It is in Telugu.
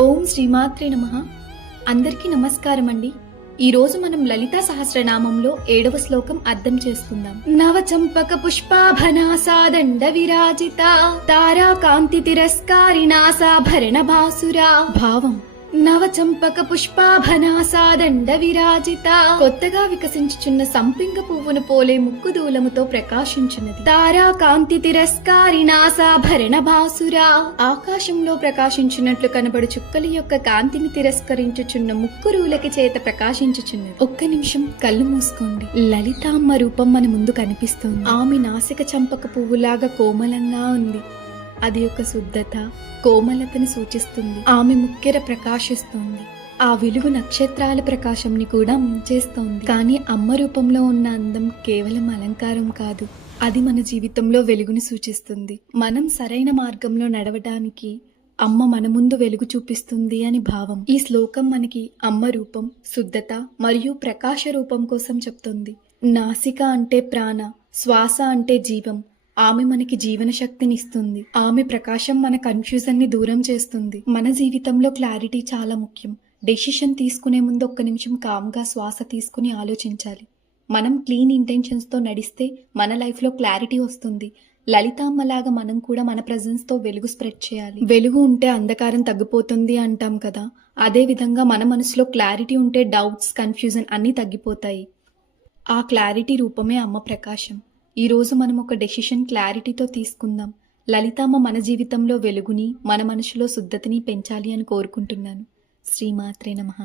ఓం శ్రీమాత్రే నమః. అందరికీ నమస్కారం అండి. ఈ రోజు మనం లలితా సహస్రనామంలో 7వ శ్లోకం అర్థం చేసుకుందాం. నవచంపక పుష్పాభనాసాదండ విరాజిత తారా కాంతి తిరస్కారిణాసాభరణ భాసురా. భావం: నవచంపక పుష్పాభనాసాదండ విరాజిత, కొత్తగా వికసించుచున్న సంపింగ పువ్వును పోలే ముక్కు దూలముతో ప్రకాశించున్నది. తారా కాంతి తిరస్కారిణాసాభరణ భాసురా, ఆకాశంలో ప్రకాశించినట్లు కనబడు చుక్కల యొక్క కాంతిని తిరస్కరించుచున్న ముక్కు రూలకి చేత ప్రకాశించుచున్నది. ఒక్క నిమిషం కళ్ళు మూసుకోండి. లలితామ్మ రూపం మన ముందు కనిపిస్తుంది. ఆమె నాసిక చంపక పువ్వులాగా కోమలంగా ఉంది. అది ఒక శుద్ధత, కోమలతని సూచిస్తుంది. ఆమె ముక్కెర ప్రకాశిస్తోంది. ఆ వెలుగు నక్షత్రాల ప్రకాశంని కూడా ముంచేస్తోంది. కానీ అమ్మ రూపంలో ఉన్న అందం కేవలం అలంకారం కాదు, అది మన జీవితంలో వెలుగుని సూచిస్తుంది. మనం సరైన మార్గంలో నడవడానికి అమ్మ మన ముందు వెలుగు చూపిస్తుంది అని భావం. ఈ శ్లోకం మనకి అమ్మ రూపం, శుద్ధత మరియు ప్రకాశ రూపం కోసం చెప్తుంది. నాసిక అంటే ప్రాణ, శ్వాస అంటే జీవం. ఆమె మనకి జీవన శక్తిని ఇస్తుంది. ఆమె ప్రకాశం మన కన్ఫ్యూజన్ ని దూరం చేస్తుంది. మన జీవితంలో క్లారిటీ చాలా ముఖ్యం. డెసిషన్ తీసుకునే ముందు ఒక్క నిమిషం కామ్గా శ్వాస తీసుకుని ఆలోచించాలి. మనం క్లీన్ ఇంటెన్షన్స్ తో నడిస్తే మన లైఫ్ లో క్లారిటీ వస్తుంది. లలితామ్మలాగా మనం కూడా మన ప్రెజెన్స్ తో వెలుగు స్ప్రెడ్ చేయాలి. వెలుగు ఉంటే అంధకారం తగ్గిపోతుంది అంటాం కదా, అదే విధంగా మన మనసులో క్లారిటీ ఉంటే డౌట్స్, కన్ఫ్యూజన్ అన్నీ తగ్గిపోతాయి. ఆ క్లారిటీ రూపమే అమ్మ ప్రకాశం. ఈ రోజు మనం ఒక డెసిషన్ క్లారిటీతో తీసుకుందాం. లలితామ్మ మన జీవితంలో వెలుగుని, మన మనసులో శుద్ధతని పెంచాలి అని కోరుకుంటున్నాను. శ్రీమాత్రే నమః.